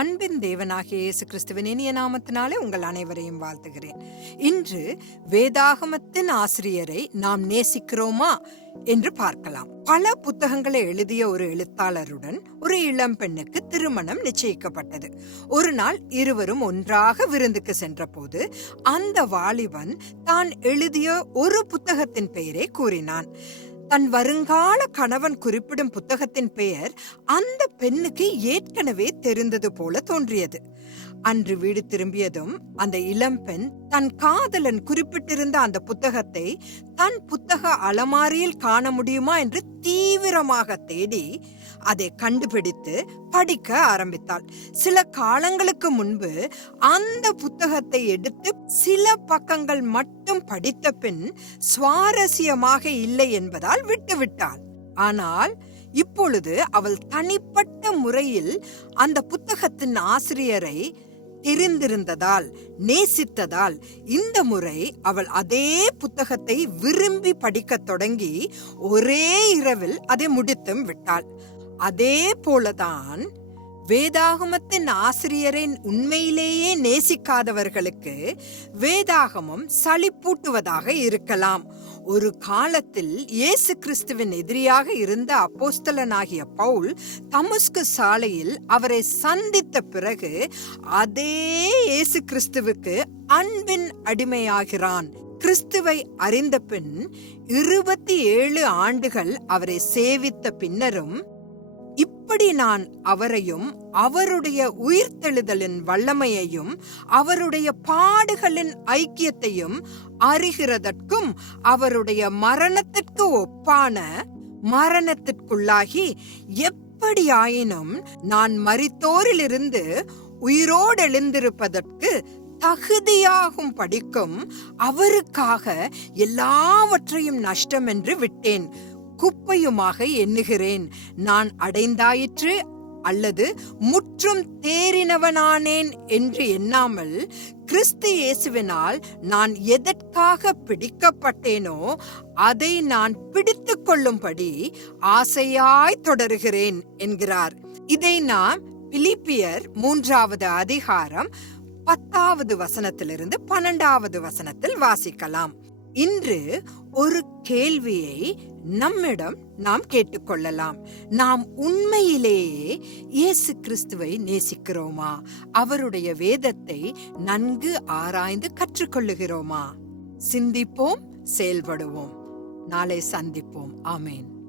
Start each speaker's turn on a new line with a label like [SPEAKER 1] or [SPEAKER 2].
[SPEAKER 1] அன்பின் தேவனாகிய இயேசு கிறிஸ்துவின் இனிய நாமத்தினாலே உங்கள் அனைவரையும் வாழ்த்துகிறேன். இன்று வேதாகமத்தின் ஆசிரியரை நாம் நேசிக்கிறோமா என்று பார்க்கலாம். பல புத்தகங்களை எழுதிய ஒரு எழுத்தாளருடன் ஒரு இளம் பெண்ணுக்கு திருமணம் நிச்சயிக்கப்பட்டது. ஒரு நாள் இருவரும் ஒன்றாக விருந்துக்கு சென்றபோது அந்த வாலிபன் தான் எழுதிய ஒரு புத்தகத்தின் பெயரை கூறினான். தன் வருங்கால கணவன் குறிப்பிடும் புத்தகத்தின் பெயர் அந்த பெண்ணுக்கு ஏற்கனவே தெரிந்தது போல தோன்றியது. அன்று வீடு திரும்பியதும் அந்த இளம்பெண் தன் காதலன் குறிப்பிட்டிருந்த அந்த புத்தகத்தை தன் புத்தக அலமாரியில் காண முடியுமா என்று தீவிரமாக தேடி அதை கண்டுபிடித்து படிக்க ஆரம்பித்தாள். சில காலங்களுக்கு முன்பு அந்த புத்தகத்தை எடுத்து சில பக்கங்கள் மட்டும் படித்த பின் சுவாரஸ்யமாக இல்லை என்பதால் விட்டுவிட்டாள் ஆனால் இப்பொழுது அவள் தனிப்பட்ட முறையில் அந்த புத்தகத்தின் ஆசிரியரை தெரிந்திருந்ததால் நேசித்ததால் இந்த முறை அவள் அதே புத்தகத்தை விரும்பி படிக்கத் தொடங்கி ஒரே இரவில் அதை முடித்தும் விட்டாள். அதே போலதான் வேதாகமத்தின் ஆசிரியரின் உண்மையிலேயே நேசிக்காதவர்களுக்கு வேதாகமம் சளிப்பூட்டுவதாக இருக்கலாம். ஒரு காலத்தில் இயேசு கிறிஸ்துவின் எதிரியாக இருந்த அப்போஸ்தலனாகிய பவுல் தமஸ்கு சாலையில் அவரை சந்தித்த பிறகு அதே இயேசு கிறிஸ்துவுக்கு அன்பின் அடிமையாகிறான். கிறிஸ்துவை அறிந்த பின் இருபத்தி ஏழு ஆண்டுகள் அவரை சேவித்த பின்னரும் அப்படி நான் அவரையும் அவருடைய உயிர்த்தெழுதலின் வல்லமையையும் அவருடைய பாடுகளின் ஐக்கியத்தையும் அறிகிறதற்கும் அவருடைய மரணத்திற்கு ஒப்பான மரணத்திற்குள்ளாகி எப்படியாயினும் நான் மரித்தோரிலிருந்து உயிரோடு எழுந்திருப்பதற்கு தகுதியாகும் படிக்கும் அவருக்காக எல்லாவற்றையும் நஷ்டம் என்று விட்டேன். குப்பையுமாக எண்ணுகிறேன். நான் அடைந்தாயிற்று அல்லது முற்றும் தேறினவனானேன் என்று எண்ணாமல் கிறிஸ்து இயேசுவினால் நான் எதற்காக பிடிக்கப்பட்டேனோ அதை நான் பிடித்து கொள்ளும்படி ஆசையாய் தொடருகிறேன் என்கிறார். இதை நாம் பிலிப்பியர் மூன்றாவது அதிகாரம் பத்தாவது வசனத்திலிருந்து பன்னெண்டாவது வசனத்தில் வாசிக்கலாம். இன்று ஒரு கேள்வியை நம்மிடம் நாம் கேட்டுக்கொள்ளலாம். நாம் உண்மையிலேயே இயேசு கிறிஸ்துவை நேசிக்கிறோமா? அவருடைய வேதத்தை நன்கு ஆராய்ந்து கற்றுக்கொள்ளுகிறோமா? சிந்திப்போம் செயல்படுவோம். நாளை சந்திப்போம். ஆமேன்.